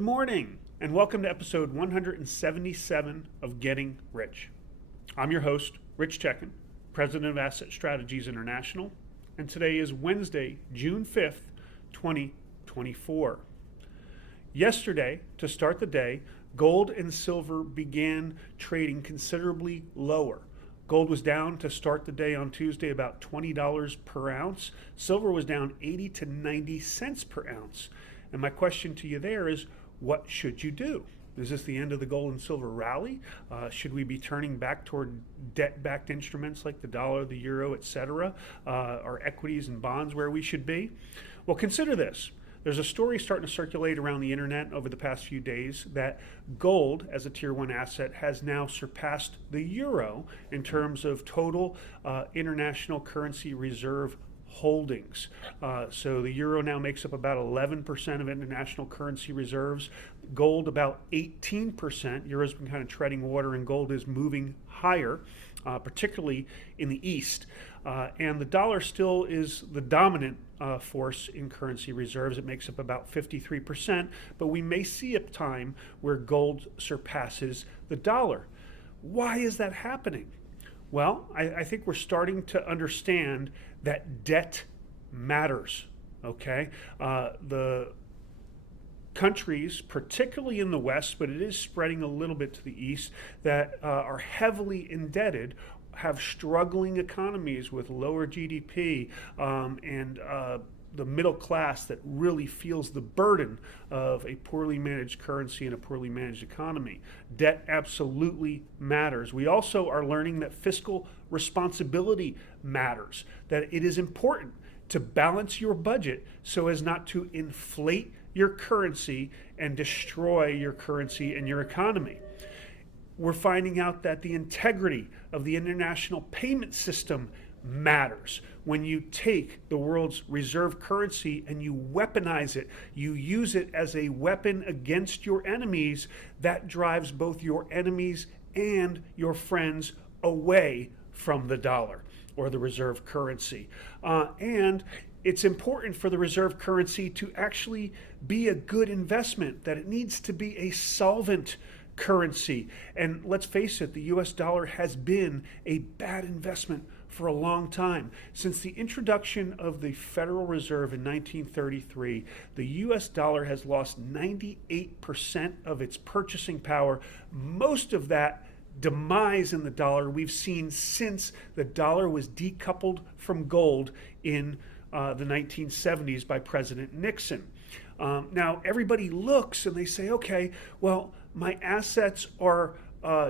Good morning, and welcome to episode 177 of Getting Rich. I'm your host, Rich Checkan, president of Asset Strategies International, and today is Wednesday, June 5th, 2024. Yesterday, to start the day, gold and silver began trading considerably lower. Gold was down to start the day on Tuesday about $20 per ounce. Silver was down 80 to 90 cents per ounce. And my question to you there is, what should you do? Is this the end of the gold and silver rally? Should we be turning back toward debt-backed instruments like the dollar, the euro, etc.? Are equities and bonds where we should be? Well, consider this. There's a story starting to circulate around the internet over the past few days that gold as a tier one asset has now surpassed the euro in terms of total international currency reserve holdings. So the euro now makes up about 11% of international currency reserves. Gold about 18%. Euro's been kind of treading water and gold is moving higher, particularly in the east. And the dollar still is the dominant force in currency reserves. It makes up about 53%, but we may see a time where gold surpasses the dollar. Why is that happening? Well, I think we're starting to understand that debt matters, okay? The countries, particularly in the West, but it is spreading a little bit to the East, that are heavily indebted, have struggling economies with lower GDP and the middle class that really feels the burden of a poorly managed currency and a poorly managed economy. Debt absolutely matters. We also are learning that fiscal responsibility matters, that it is important to balance your budget so as not to inflate your currency and destroy your currency and your economy. We're finding out that the integrity of the international payment system matters. When you take the world's reserve currency and you weaponize it, you use it as a weapon against your enemies, that drives both your enemies and your friends away from the dollar or the reserve currency. And it's important for the reserve currency to actually be a good investment, that it needs to be a solvent currency. And let's face it, the US dollar has been a bad investment for a long time. Since the introduction of the Federal Reserve in 1933, the US dollar has lost 98% of its purchasing power. Most of that demise in the dollar we've seen since the dollar was decoupled from gold in the 1970s by President Nixon. Now, everybody looks and they say, okay, well, my assets are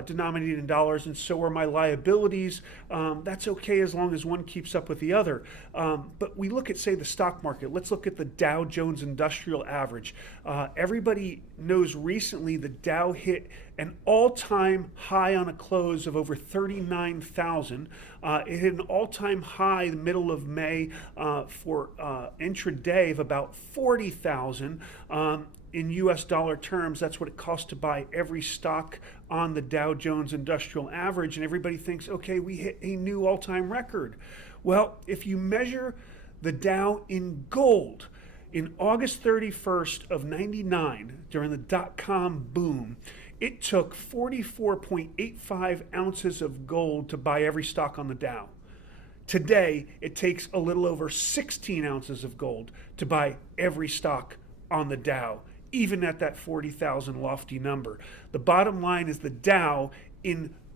denominated in dollars and so are my liabilities. That's okay as long as one keeps up with the other. But we look at, say, the stock market. Let's look at the Dow Jones Industrial Average. Everybody knows recently the Dow hit an all-time high on a close of over 39,000. It hit an all-time high in the middle of May for intraday of about 40,000. In US dollar terms, that's what it costs to buy every stock on the Dow Jones Industrial Average, and everybody thinks, okay, we hit a new all-time record. Well, if you measure the Dow in gold, in August 31st of 99, during the dot-com boom, it took 44.85 ounces of gold to buy every stock on the Dow. Today, it takes a little over 16 ounces of gold to buy every stock on the Dow, even at that 40,000 lofty number. The bottom line is the Dow,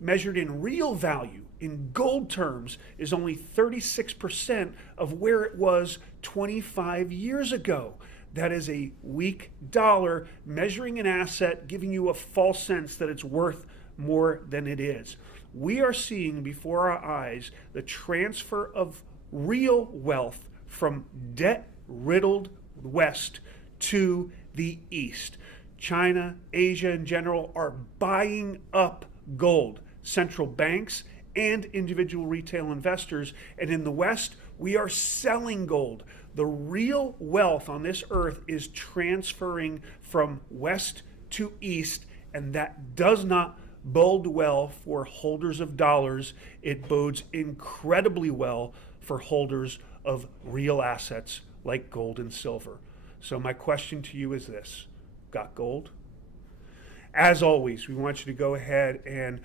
measured in real value, in gold terms, is only 36% of where it was 25 years ago. That is a weak dollar measuring an asset, giving you a false sense that it's worth more than it is. We are seeing before our eyes the transfer of real wealth from debt-riddled West to the East. China, Asia in general are buying up gold. Central banks and individual retail investors. And in the West, we are selling gold. The real wealth on this earth is transferring from West to East, and that does not bode well for holders of dollars. It bodes incredibly well for holders of real assets like gold and silver. So my question to you is this: Got gold? As always, we want you to go ahead and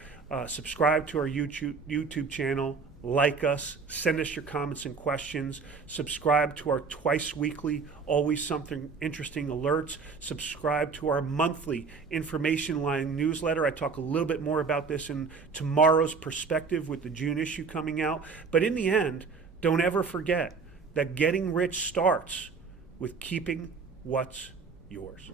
subscribe to our YouTube channel, like us, send us your comments and questions, subscribe to our twice weekly, always something interesting alerts, subscribe to our monthly information line newsletter. I talk a little bit more about this in tomorrow's perspective with the June issue coming out. But in the end, don't ever forget that getting rich starts with keeping what's yours.